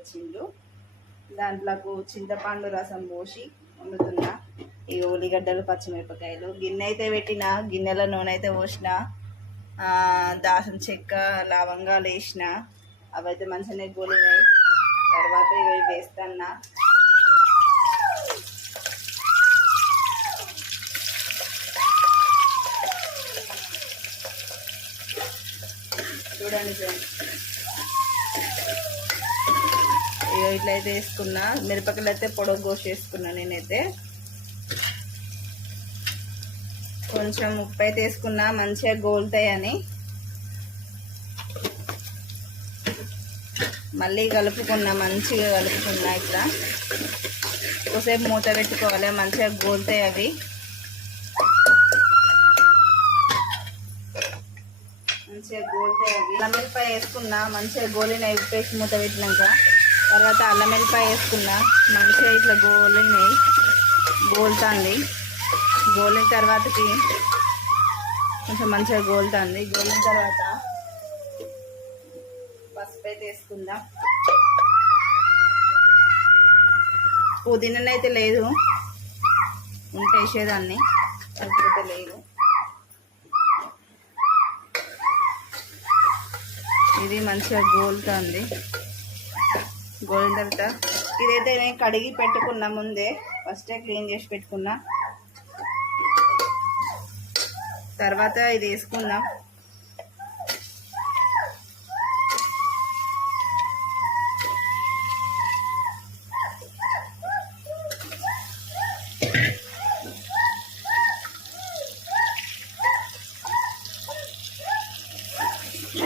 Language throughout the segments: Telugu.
తీసుకొచ్చిండు. దాంట్లోకి చింతపండు రసం పోసి వండుతున్నా. ఈ ఉల్లిగడ్డలు పచ్చిమిరపకాయలు గిన్నె అయితే పెట్టిన, గిన్నెలో నూనె అయితే పోసిన, దాసం చెక్క లవంగాలు వేసిన, అవైతే మంచిగానే గోలినాయి. తర్వాత ఇవి వేస్తున్నా. చూడండి ఫ్రెండ్స్, ఇట్లయితే వేసుకున్నా. మిరపకాయలు అయితే పొడవు కోసి వేసుకున్నా. నేనైతే కొంచెం ఉప్పు అయితే వేసుకున్నా, మంచిగా గోలుతాయని. మళ్ళీ కలుపుకున్నా, మంచిగా కలుపుకున్నా. ఇట్లా ఒకసేపు మూత పెట్టుకోవాలి, మంచిగా గోలుతాయి అవి. మంచిగా గోలుతాయి అవి. అల్లం వెల్లిపాయ వేసుకున్నా, మంచిగా గోలినాయి. ఉప్పేసి మూత పెట్టినాక తర్వాత అల్లం వెల్లిపాయ వేసుకున్నా. మంచిగా ఇట్లా గోలినాయి, గోలుతుంది. గోలిన తర్వాతకి కొంచెం మంచిగా గోలుతుంది. గోలిన తర్వాత పసుపు అయితే వేసుకుందాం. పుదీనా అయితే లేదు, ఉంటే వేసేదాన్ని, అయితే లేదు. ఇది మంచిగా గోలుతుంది. గోలిన తర్వాత ఇదైతే నేను కడిగి పెట్టుకున్నా ముందే, ఫస్టే క్లీన్ చేసి పెట్టుకున్నా. తర్వాత ఇది వేసుకుందాం.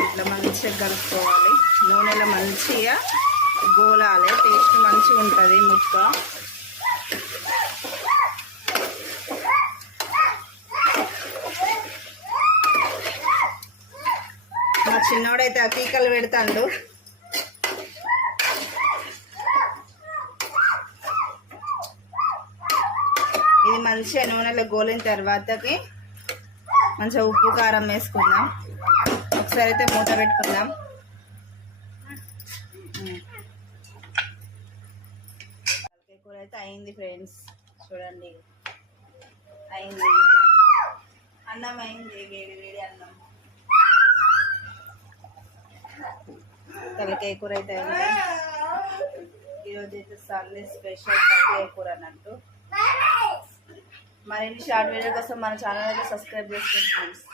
ఇట్లా మంచిగా కలుపుకోవాలి. నూనెలో మంచిగా గోలాలి, టేస్ట్ మంచిగా ఉంటుంది ముక్క. మా చిన్నోడైతే అకీకలు పెడతాడు. ఇది మంచిగా నూనెలో గోలిన తర్వాతకి మంచిగా ఉప్పు కారం వేసుకుందాం. ఒకసారి అయితే మూత పెట్టుకుందాం. తలకాయ కూర అయితే అయింది ఫ్రెండ్స్, చూడండి అయింది. అన్నం అయింది, వేడి వేడి అన్నం. తలకాయ కూర అయితే అయింది. ఈరోజు అయితే సండే స్పెషల్ తలకాయ కూర అన్నట్టు. మరిన్ని షార్ట్ వీడియో కోసం మన ఛానల్ అయితే సబ్స్క్రైబ్ చేసుకోండి ఫ్రెండ్స్.